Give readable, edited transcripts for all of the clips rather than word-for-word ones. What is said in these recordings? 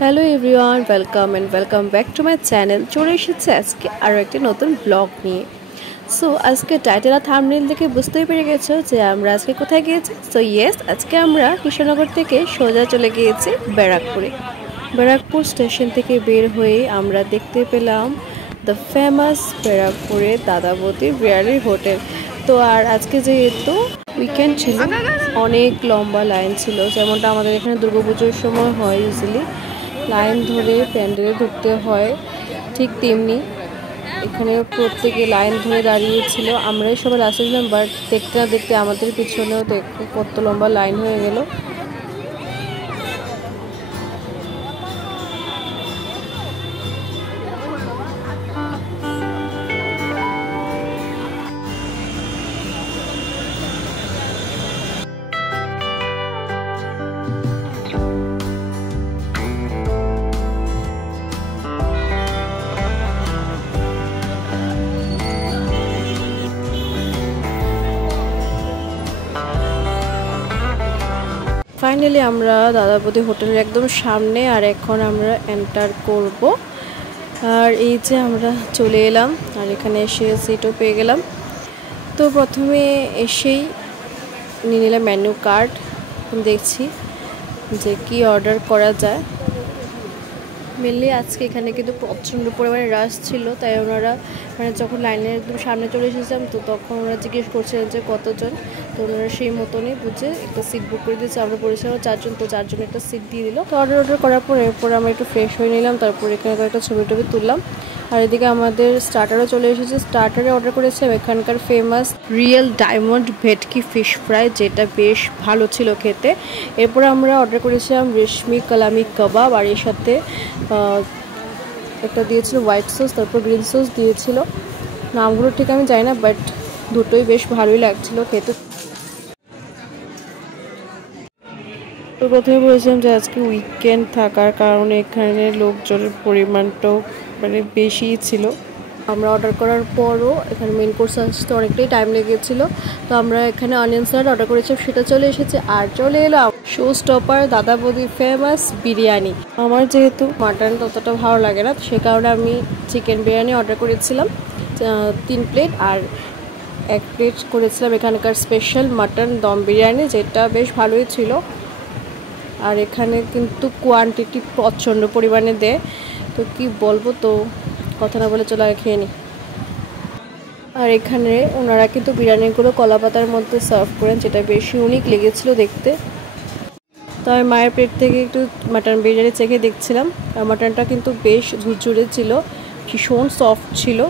Hello everyone, welcome back to my channel. চলে এসেছে আজকে আরও একটি নতুন ব্লগ নিয়ে। সো আজকে টাইটেল আর থাম্বনেইল দেখে বুঝতেই পেরে গেছো যে আমরা আজকে কোথায় গিয়েছি। সো ইয়েস, আজকে আমরা কৃষ্ণনগর থেকে সোজা চলে গিয়েছি ব্যারাকপুরে। ব্যারাকপুর স্টেশন থেকে বের হয়ে আমরা দেখতে পেলাম দ্য ফেমাস ব্যারাকপুরের দাদাবতী বিরিয়ানি হোটেল। তো আর আজকে যেহেতু উইকেন্ড ছিল, অনেক লম্বা লাইন ছিল, যেমনটা আমাদের এখানে দুর্গাপুজোর সময় হয় ইউজুয়ালি লাইন ধরে প্যান্ডেলে ঢুকতে হয়, ঠিক তেমনি এখানে প্রত্যেকে লাইন ধরে দাঁড়িয়েছিল। আমরাই সবাই লাস্টে ছিলাম, বাট দেখতে না দেখতে আমাদের পিছনেও দেখো কত লম্বা লাইন হয়ে গেল। ফাইনালি আমরা দাদাবতী হোটেলের একদম সামনে, আর এখন আমরা এন্টার করব। আর এই যে আমরা চলে এলাম, আর এখানে এসে সিটও পেয়ে গেলাম। তো প্রথমে এসেই নিয়ে নিলাম মেনু কার্ড, দেখছি যে কি অর্ডার করা যায়। মেনলি আজকে এখানে কিন্তু প্রচণ্ড পরিমাণে রাশ ছিল, তাই ওনারা যখন লাইনের একদম সামনে চলে এসেছিলাম তো তখন ওরা জিজ্ঞেস করছিলেন যে কতজন। তো ওনারা সেই মতনই বুঝে একটা সিট বুক করে দিয়েছে। আমরা পরিষেবা 4 জন, তো 4 জন একটা সিট দিয়ে দিল। তো অর্ডার করার পর এরপর আমরা একটু ফ্রেশ হয়ে নিলাম, তারপর এখানে কয়েকটা ছবি তুললাম। আর এদিকে আমাদের স্টার্টারও চলে এসেছে। স্টার্টারে অর্ডার করেছিলাম এখানকার ফেমাস রিয়েল ডায়মন্ড ভেটকি ফিশ ফ্রাই, যেটা বেশ ভালো ছিল খেতে। এরপর আমরা অর্ডার করেছিলাম রেশমি কালামি কাবাব, আর এর সাথে একটা দিয়েছিল হোয়াইট সস, তারপর গ্রিন সস দিয়েছিল। নামগুলো ঠিক আমি জানি না, বাট দুটোই বেশ ভালোই লাগছিল খেতে। তো প্রথমে বলেছিলাম যে আজকে উইকেন্ড থাকার কারণে এখানে লোকজনের পরিমাণটাও বেশিই ছিল। আমরা অর্ডার করার পরও এখানে মেন কোর্স আসতে অনেকটাই টাইম লেগেছিলো। তো আমরা এখানে অনিয়ন স্যালাড অর্ডার করেছিলাম, সেটা চলে এসেছে। আর চলে এলো শো স্টপার দাদাবতী ফেমাস বিরিয়ানি। আমার যেহেতু মাটন ততটা ভালো লাগে না, সে কারণে আমি চিকেন বিরিয়ানি অর্ডার করেছিলাম 3 প্লেট, আর 1 প্লেট করেছিলাম এখানকার স্পেশাল মাটন দম বিরিয়ানি, যেটা বেশ ভালোই ছিল। আর এখানে কিন্তু কোয়ান্টিটি প্রচণ্ড পরিমাণে দেয়, তো কি বলবো, তো কথা না বলে চলে আর খেয়ে নিই। আর এখানে ওনারা কিন্তু বিরিয়ানিগুলো কলা পাতার মধ্যে সার্ভ করেন, যেটা বেশ ইউনিক লেগেছিল দেখতে। তো আমি মায়ের প্লেট থেকে একটু মাটন বিরিয়ানি চেখে দেখছিলাম। আর মাটনটা কিন্তু বেশ ঝুরঝুরে ছিল, ভীষণ সফট ছিল।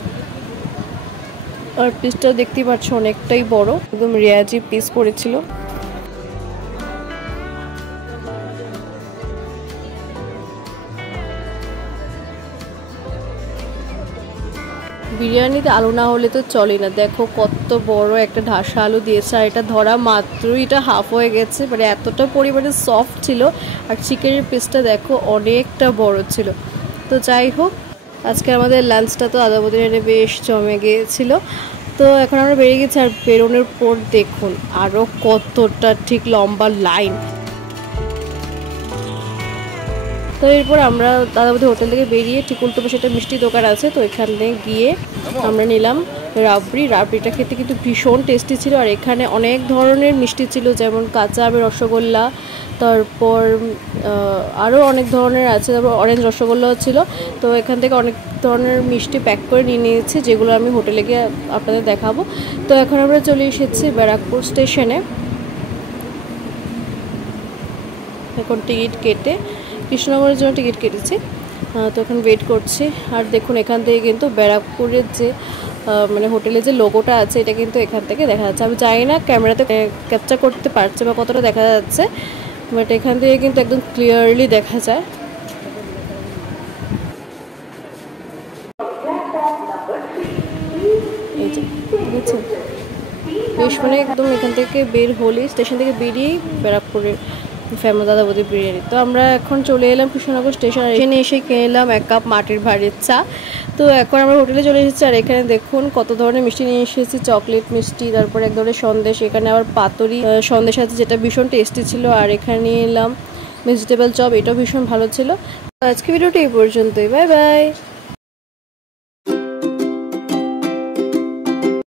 আর পিসটা দেখতেই পাচ্ছ অনেকটাই বড়, একদম রেয়াজি পিস পড়েছিল। বিরিয়ানিতে আলু না হলে তো চলে না। দেখো কত বড় একটা ঢাসা আলু দিয়েছে, আর এটা ধরা মাত্রই এটা হাফ হয়ে গেছে, এতটা পরিমাণে সফট ছিল। আর চিকেনের পিসটা দেখো অনেকটা বড় ছিল। তো যাই হোক, আজকে আমাদের লাঞ্চটা তো দাদাবতী বেশ জমে গিয়েছিল। তো এখন আমরা বেরিয়ে গেছি, আর বেরোনোর পর দেখুন আরও কতটা ঠিক লম্বা লাইন। তো এরপর আমরা দাদাবতী হোটেল থেকে বেরিয়ে ঠিক উল্টো পাশে একটা মিষ্টি দোকান আছে, তো এখানে গিয়ে আমরা নিলাম রাবড়িটা খেতে কিন্তু ভীষণ টেস্টি ছিল। আর এখানে অনেক ধরনের মিষ্টি ছিল, যেমন কাঁচা আমের রসগোল্লা, তারপর আরও অনেক ধরনের আছে, তারপর অরেঞ্জ রসগোল্লাও ছিল। তো এখান থেকে অনেক ধরনের মিষ্টি প্যাক করে নিয়ে নিয়েছি, যেগুলো আমি হোটেলে গিয়ে আপনাদের দেখাবো। তো এখন আমরা চলে এসেছি ব্যারাকপুর স্টেশনে। এখন টিকিট কেটে কৃষ্ণনগরের জন্য টিকিট কেটেছি, তো এখন ওয়েট করছি। আর দেখুন এখান থেকে কিন্তু ব্যারাকপুরের যে হোটেলের যে লোগোটা আছে, এটা কিন্তু এখান থেকে দেখা যাচ্ছে। আমি জানি না ক্যামেরাতে ক্যাপচার করতে পারছে বা কতটা দেখা যাচ্ছে, বাট এখান থেকে কিন্তু একদম ক্লিয়ারলি দেখা যায়। এই যে বুঝছেন, বেশ একদম এখান থেকে বের হলি, স্টেশন থেকে বেরিয়েই ব্যারাকপুরের ফেমাস দাদাবতী বিরিয়ানি। তো আমরা এখন চলে এলাম কৃষ্ণনগর স্টেশন, এখানে এসে কিনলাম 1 কাপ মাটির ভাঁড়ের চা। তো এখন আমরা হোটেলে চলে এসেছি, আর এখানে দেখুন কত ধরনের মিষ্টি নিয়ে এসেছি। চকলেট মিষ্টি, তারপর এক ধরনের সন্দেশ, এখানে আবার পাতুরি সন্দেশ আছে যেটা ভীষণ টেস্টি ছিল। আর এখানে নিয়ে এলাম ভেজিটেবল চপ, এটাও ভীষণ ভালো ছিল। আজকে ভিডিওটা এই পর্যন্তই, বাই বাই।